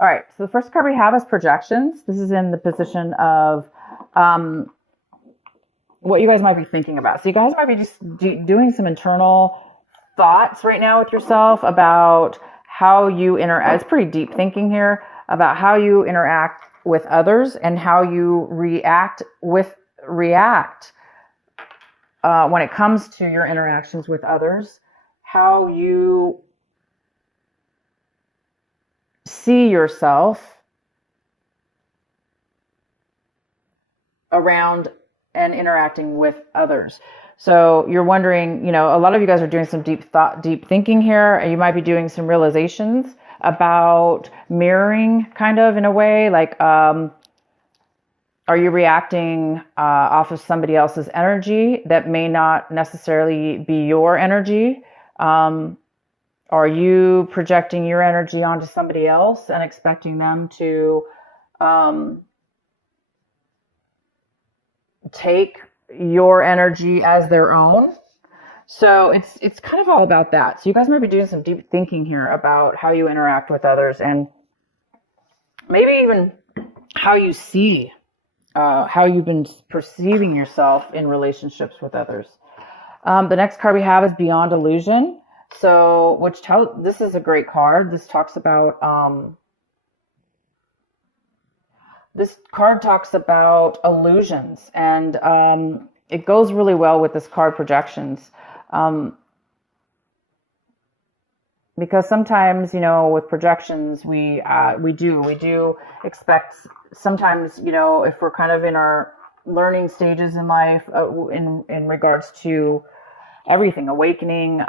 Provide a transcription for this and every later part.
All right, so the first card we have is projections. This is in the position of what you guys might be thinking about. So you guys might be just doing some internal thoughts right now with yourself about how you interact. It's pretty deep thinking here about how you interact with others and how you react when it comes to your interactions with others, how you see yourself around and interacting with others. So you're wondering, a lot of you guys are doing some deep thinking here, and you might be doing some realizations about mirroring, kind of in a way, like, are you reacting off of somebody else's energy that may not necessarily be your energy? Are you projecting your energy onto somebody else and expecting them to take your energy as their own? So it's kind of all about that. So you guys might be doing some deep thinking here about how you interact with others, and maybe even how you see, how you've been perceiving yourself in relationships with others. The next card we have is Beyond Illusion. So, this is a great card. This talks about, illusions, and it goes really well with this card, projections. Because sometimes, with projections, we do expect sometimes, if we're kind of in our learning stages in life, in regards to everything, awakening,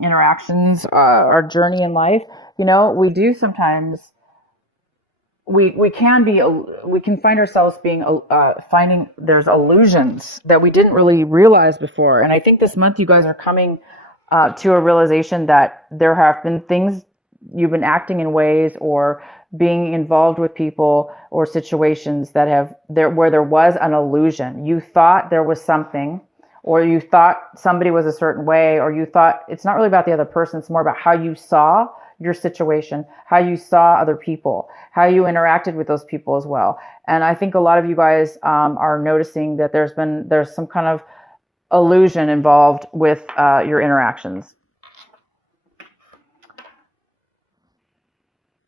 interactions, our journey in life, we do sometimes, we can find ourselves finding there's illusions that we didn't really realize before. And I think this month you guys are coming to a realization that there have been things you've been acting in ways or being involved with people or situations where there was an illusion. You thought there was something, or you thought somebody was a certain way, or you thought it's not really about the other person. It's more about how you saw your situation, how you saw other people, how you interacted with those people as well. And I think a lot of you guys are noticing that there's some kind of illusion involved with your interactions.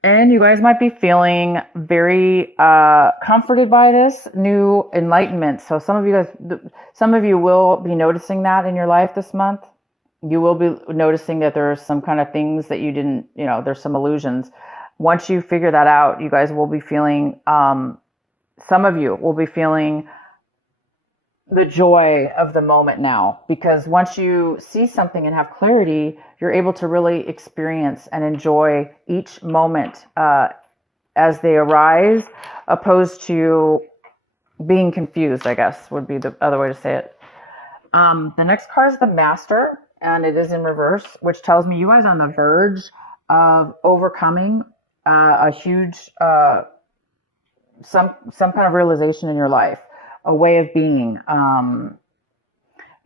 And you guys might be feeling very comforted by this new enlightenment. So some of you will be noticing that in your life this month. You will be noticing that there's some kind of things that you didn't, there's some illusions. Once you figure that out, you guys will be feeling, some of you will be feeling the joy of the moment now, because once you see something and have clarity, you're able to really experience and enjoy each moment as they arise, opposed to being confused, I guess would be the other way to say it. The next card is the Master, and it is in reverse, which tells me you guys are on the verge of overcoming a huge, some kind of realization in your life, a way of being.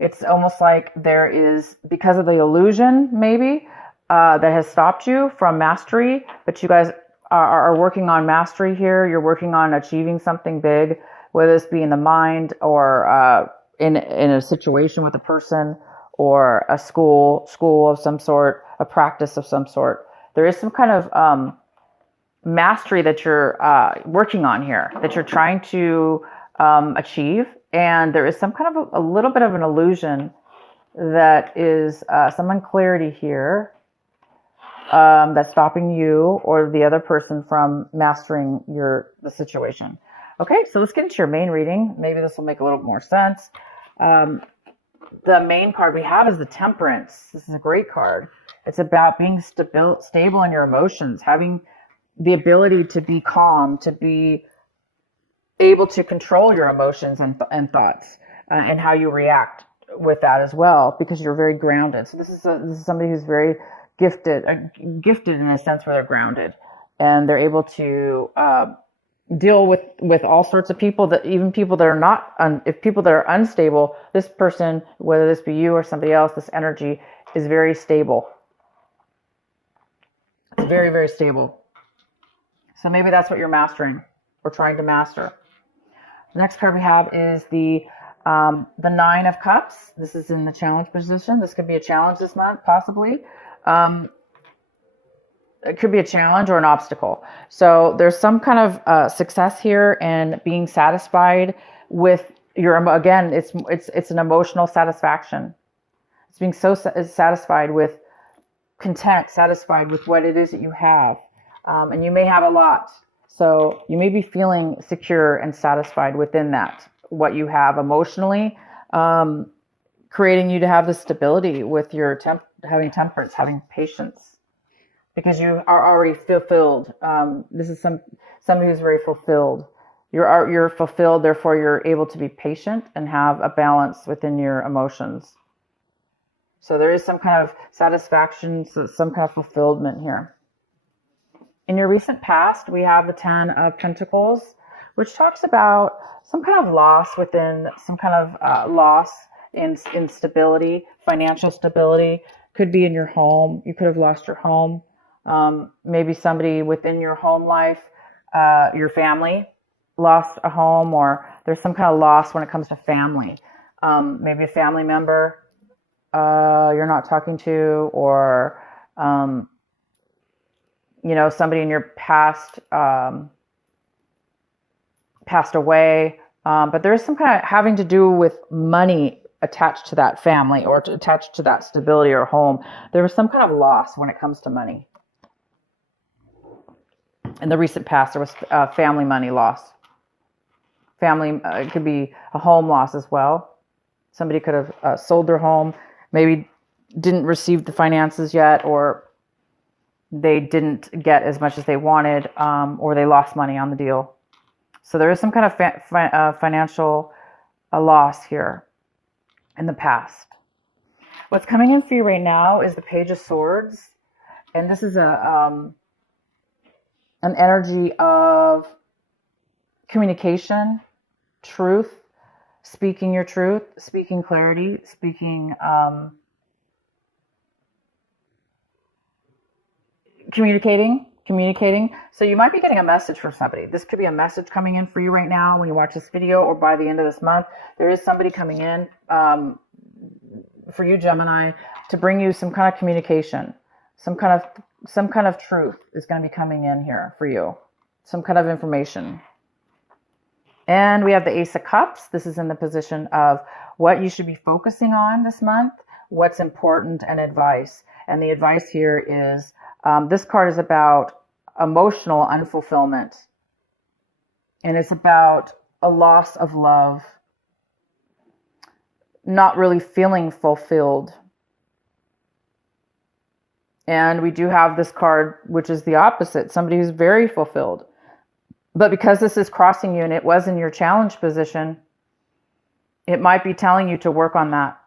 It's almost like there is, because of the illusion maybe, that has stopped you from mastery, but you guys are working on mastery here. You're working on achieving something big, whether this be in the mind or in a situation with a person, or a school of some sort, a practice of some sort. There is some kind of mastery that you're working on here, that you're trying to achieve. And there is some kind of a little bit of an illusion that is some unclarity here that's stopping you or the other person from mastering the situation. Okay, so let's get into your main reading. Maybe this will make a little more sense. The main card we have is the Temperance. This is a great card. It's about being stable in your emotions, having the ability to be calm, to be able to control your emotions and thoughts, and how you react with that as well, because you're very grounded. So this is somebody who's very gifted in a sense where they're grounded, and they're able to deal with all sorts of people, that even people that are not, if people that are unstable, this person, whether this be you or somebody else, this energy is very stable. It's very, very stable. So maybe that's what you're mastering or trying to master. The next card we have is the Nine of Cups. This is in the challenge position. This could be a challenge this month, possibly. It could be a challenge or an obstacle. So there's some kind of success here and being satisfied with your, again, it's an emotional satisfaction. It's being so satisfied with content, satisfied with what it is that you have. And you may have a lot. So you may be feeling secure and satisfied within that, what you have emotionally, creating you to have the stability with your having temperance, having patience, because you are already fulfilled. This is somebody who's very fulfilled. You're fulfilled, therefore you're able to be patient and have a balance within your emotions. So there is some kind of satisfaction, some kind of fulfillment here. In your recent past, we have the Ten of Pentacles, which talks about some kind of loss within, some kind of loss in stability, financial stability. Could be in your home. You could have lost your home. Maybe somebody within your home life, your family lost a home, or there's some kind of loss when it comes to family. Maybe a family member you're not talking to, or somebody in your past passed away. But there's some kind of having to do with money attached to that family or attached to that stability or home. There was some kind of loss when it comes to money. In the recent past, there was family money loss. Family, it could be a home loss as well. Somebody could have sold their home, maybe didn't receive the finances yet, or they didn't get as much as they wanted, or they lost money on the deal. So there is some kind of financial loss here in the past. What's coming in for you right now is the Page of Swords. And this is an energy of communication, truth, speaking your truth, speaking clarity, speaking communicating. So you might be getting a message from somebody. This could be a message coming in for you right now when you watch this video, or by the end of this month. There is somebody coming in for you, Gemini, to bring you some kind of communication, some kind of truth is going to be coming in here for you, some kind of information. And we have the Ace of Cups. This is in the position of what you should be focusing on this month, what's important, and advice. And the advice here is, this card is about emotional unfulfillment. And it's about a loss of love, not really feeling fulfilled. And we do have this card, which is the opposite, somebody who's very fulfilled. But because this is crossing you and it was in your challenge position, it might be telling you to work on that.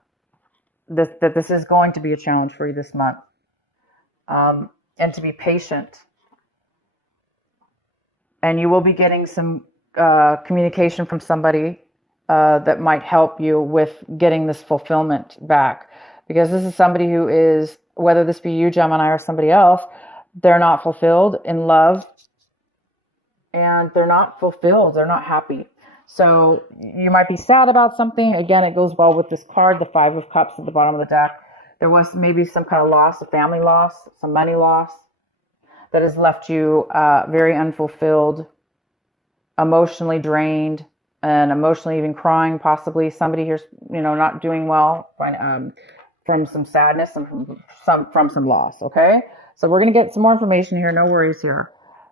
That this is going to be a challenge for you this month. And to be patient. And you will be getting some communication from somebody that might help you with getting this fulfillment back. Because this is somebody who is, whether this be you, Gemini, or somebody else, they're not fulfilled in love. And they're not fulfilled. They're not happy. So you might be sad about something. Again, it goes well with this card, the Five of Cups at the bottom of the deck. There was maybe some kind of loss, a family loss, some money loss that has left you very unfulfilled, emotionally drained, and emotionally even crying, possibly. Somebody here's, not doing well from some sadness and from some loss, okay? So we're going to get some more information here. No worries here.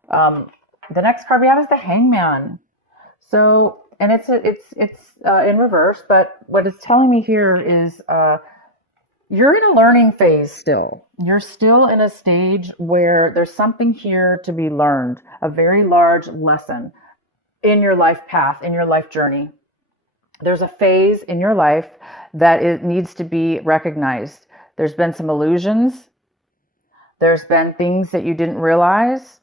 The next card we have is the Hangman. So, and it's in reverse, but what it's telling me here is you're in a learning phase still. You're still in a stage where there's something here to be learned, a very large lesson in your life path, in your life journey. There's a phase in your life that it needs to be recognized. There's been some illusions. There's been things that you didn't realize.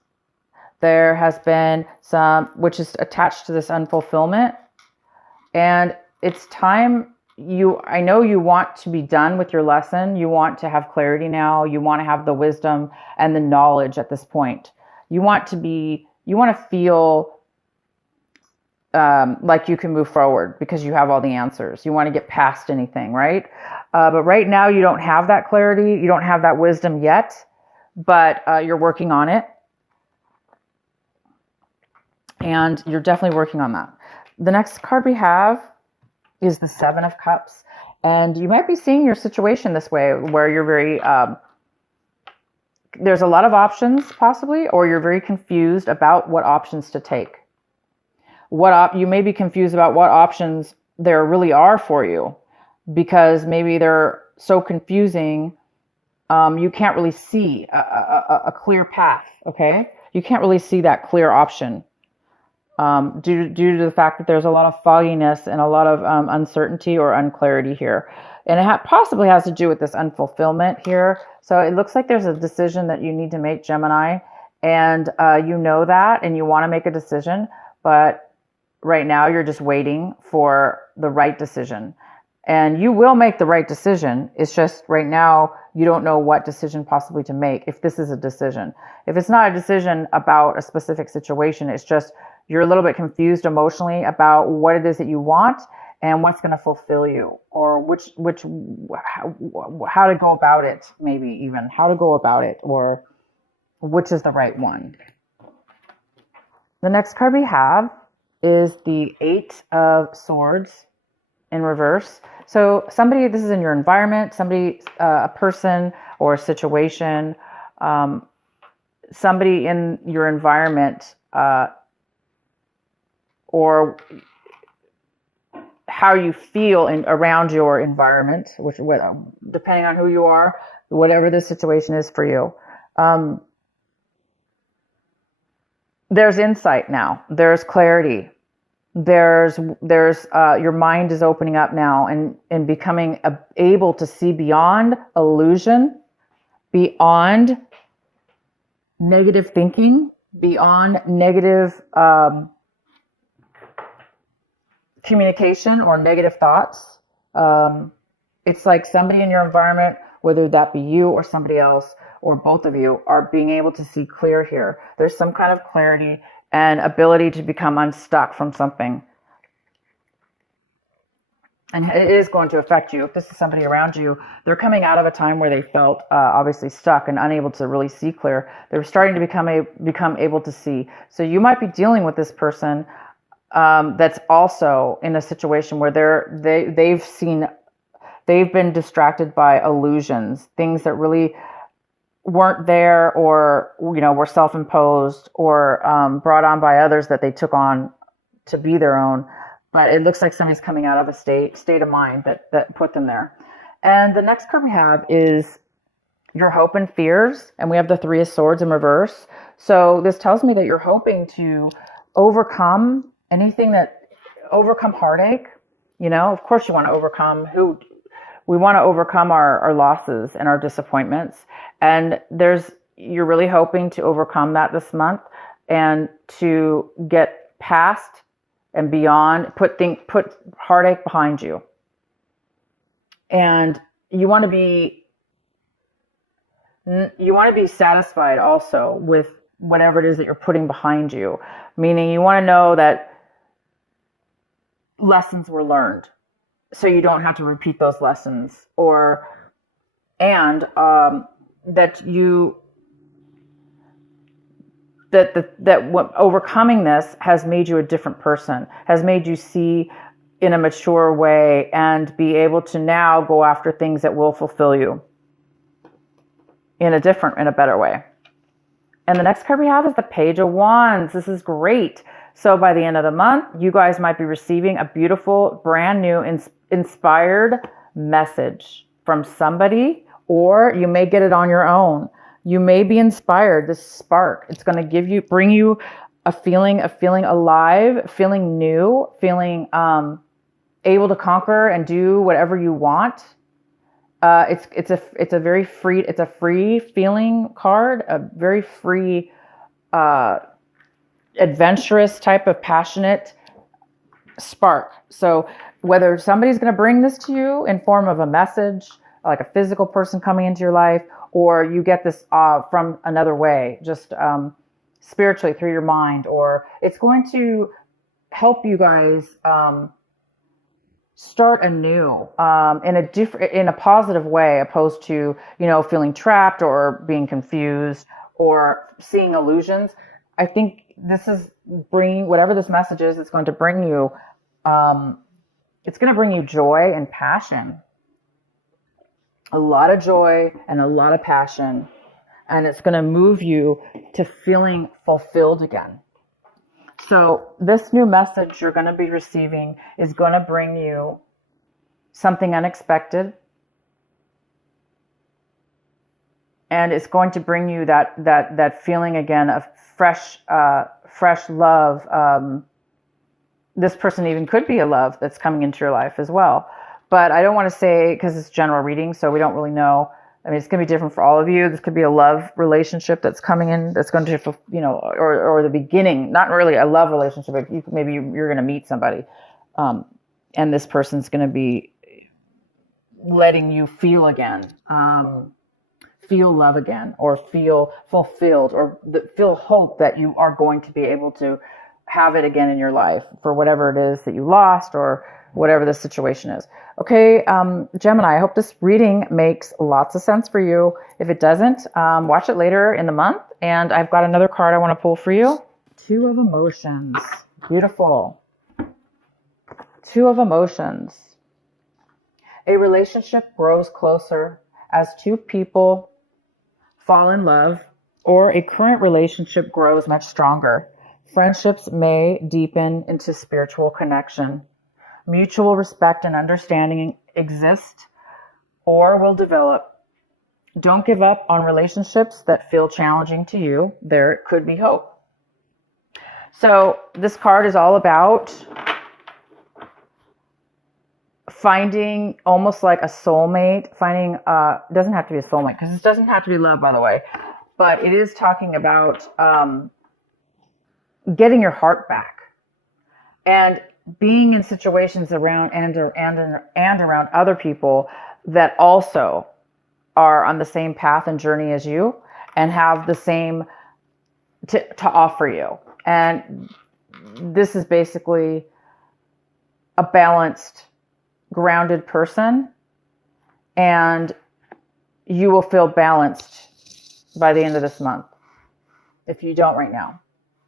There has been some, which is attached to this unfulfillment. And it's time, I know you want to be done with your lesson. You want to have clarity now. You want to have the wisdom and the knowledge at this point. You want to be You want to feel like you can move forward because you have all the answers. You want to get past anything, right? But right now you don't have that clarity. You don't have that wisdom yet, but you're working on it. And you're definitely working on that. The next card we have is the Seven of Cups. And you might be seeing your situation this way, where you're very, there's a lot of options possibly, or you're very confused about what options to take. You may be confused about what options there really are for you, because maybe they're so confusing, you can't really see a clear path, okay? You can't really see that clear option. Due to the fact that there's a lot of fogginess and a lot of uncertainty or unclarity here. And it possibly has to do with this unfulfillment here. So it looks like there's a decision that you need to make, Gemini, and you know that, and you want to make a decision, but right now you're just waiting for the right decision. And you will make the right decision. It's just right now you don't know what decision possibly to make, if this is a decision. If it's not a decision about a specific situation, it's just you're a little bit confused emotionally about what it is that you want and what's going to fulfill you, or how to go about it, maybe even how to go about it, or which is the right one. The next card we have is the Eight of Swords in reverse. So this is in your environment, a person or a situation, somebody in your environment, or how you feel around your environment, depending on who you are, whatever the situation is for you. There's insight now. There's clarity. Your mind is opening up now and becoming able to see beyond illusion, beyond negative thinking, beyond negative communication or negative thoughts. It's like somebody in your environment, whether that be you or somebody else or both of you, are being able to see clear here. There's some kind of clarity and ability to become unstuck from something. And it is going to affect you. If this is somebody around you, they're coming out of a time where they felt obviously stuck and unable to really see clear. They're starting to become able to see. So you might be dealing with this person that's also in a situation where they've been distracted by illusions, things that really weren't there, or were self-imposed or brought on by others that they took on to be their own. But it looks like somebody's coming out of a state of mind that put them there. And the next card we have is your hope and fears, and we have the Three of Swords in reverse. So this tells me that you're hoping to overcome heartache. Of course you want to overcome we want to overcome our losses and our disappointments. And you're really hoping to overcome that this month and to get past and beyond, put heartache behind you. And you want to be satisfied also with whatever it is that you're putting behind you. Meaning you want to know that lessons were learned, so you don't have to repeat those lessons, that overcoming this has made you a different person, has made you see in a mature way and be able to now go after things that will fulfill you in a better way. And the next card we have is the Page of Wands. This is great. So by the end of the month, you guys might be receiving a beautiful, brand new, inspired message from somebody, or you may get it on your own. You may be inspired, this spark. It's going to bring you a feeling alive, feeling new, feeling able to conquer and do whatever you want. It's a very free, it's a free feeling card, a very free, adventurous type of passionate spark. So whether somebody's going to bring this to you in form of a message, like a physical person coming into your life, or you get this from another way, just spiritually through your mind, or it's going to help you guys start anew in a positive way, opposed to, feeling trapped or being confused or seeing illusions. I think this is bringing, whatever this message is, it's going to bring you, it's going to bring you joy and passion. A lot of joy and a lot of passion. And it's going to move you to feeling fulfilled again. So this new message you're going to be receiving is going to bring you something unexpected. And it's going to bring you that feeling again of fresh love. This person even could be a love that's coming into your life as well. But I don't want to say, because it's general reading, so we don't really know. I mean, it's going to be different for all of you. This could be a love relationship that's coming in, that's going to, or the beginning, not really a love relationship, but maybe you're going to meet somebody. And this person's going to be letting you feel again, feel love again, or feel fulfilled, or feel hope that you are going to be able to have it again in your life for whatever it is that you lost, or whatever the situation is. Okay, Gemini, I hope this reading makes lots of sense for you. If it doesn't, watch it later in the month. And I've got another card I want to pull for you. Two of Emotions. Beautiful. Two of Emotions. A relationship grows closer as two people fall in love, or a current relationship grows much stronger. Friendships may deepen into spiritual connection. Mutual respect and understanding exist or will develop. Don't give up on relationships that feel challenging to you. There could be hope. So this card is all about finding almost like a soulmate, it doesn't have to be a soulmate, because this doesn't have to be love, by the way, but it is talking about getting your heart back and being in situations around and around other people that also are on the same path and journey as you and have the same to offer you. And this is basically a balanced, grounded person, and you will feel balanced by the end of this month if you don't right now.